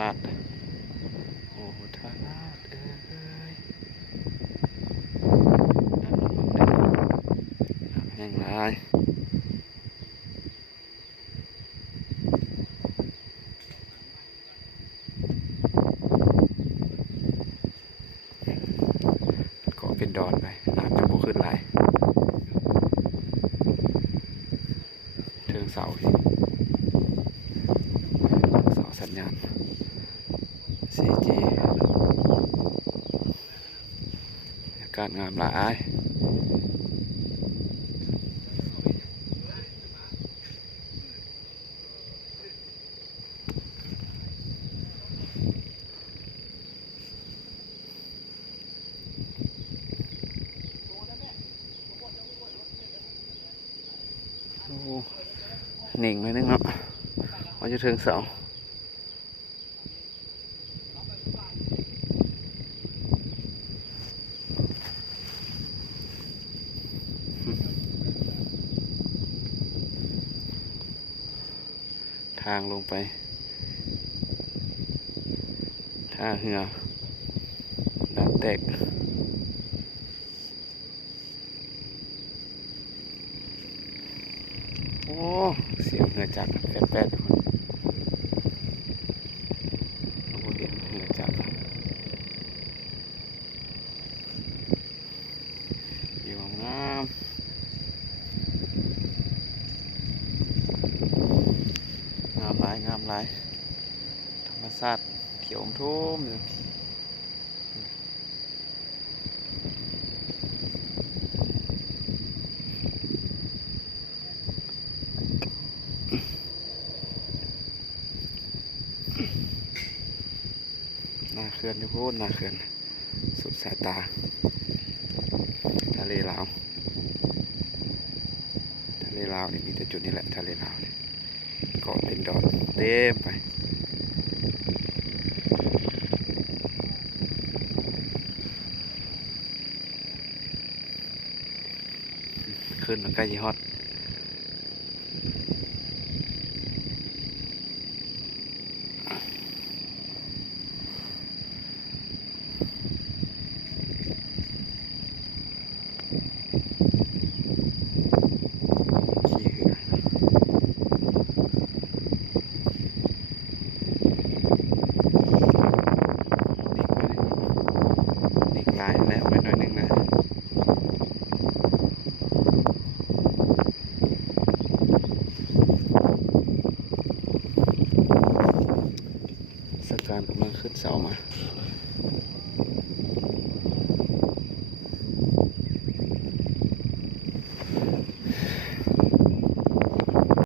ราชโอ้ทาราชเอ้ยน้ำลงมาน้ำแห้งหลายก็เป็นดอนไปน้ำจะบกขึ้นหลายเทิงเสาสัญญาณ 4G อากาศงามหลายโอ้หนิ่งเลยนึงเนาะว่าจะถึงเสาทางลงไปท่าเรือดันแตกโอ้เสียงเรือจักรแป๊ดๆเราเห็นเรือจักรอยู่งามงามหลายธรรมชาติเขียวอมทุ่มอยู่นาเขื่อนอยู่โพดนาเขื่อนสุดสายตาทะเลลาวนี่มีแต่จุดนี้แหละทะเลลาวนี่เกาะเป็นดอนเต็มไปขึ้นมาใกล้ยี่ฮอดแล้วไปหน่อยนึงนะสการกำลังขึ้นเสามา